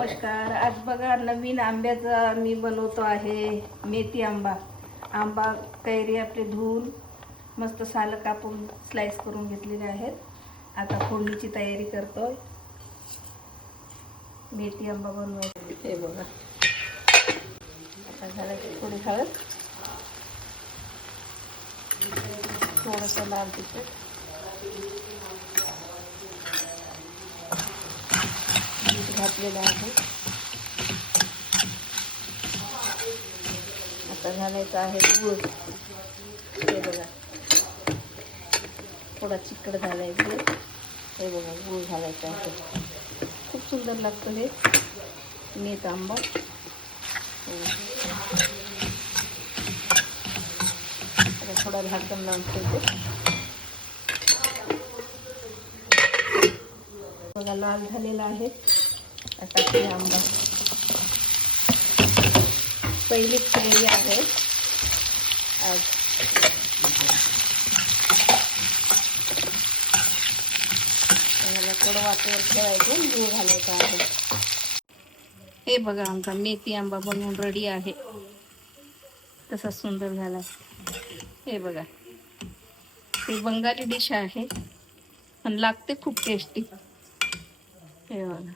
नमस्कार. आज बघा नवीन आंब्याचा मी बनवतो आहे मेथी आंबा. आंबा कैरी आपले धुवून मस्त साल कापून स्लाइस करून घेतलेले आहेत. आता फोडणीची तयारी करतोय. मेथी आंबा बनवायचा हे बघा. आता घालायची थोडी हळद, थोडंसं लाल तिखट, मीठ घातलेलं आहे. आता घालायचं आहे गूळ. हे बघा थोडा चिकट घालायचं. हे बघा गूळ घालायचं आहे. खूप सुंदर लागतं हे मेथी आंबा. थोडा झाकण लावून ठेवते. बघा लाल झालेला आहे. आता हे आंबा पहिलीच कैरी आहे आज. त्याला थोडं वाटेवर ठेवायचं, गूळ घालायचं आहे. हे बघा आमचा मेथी आंबा बनवून रेडी आहे. तसा सुंदर झाला. हे बघा हे बंगाली डिश आहे पण लागते खूप टेस्टी. हे बघा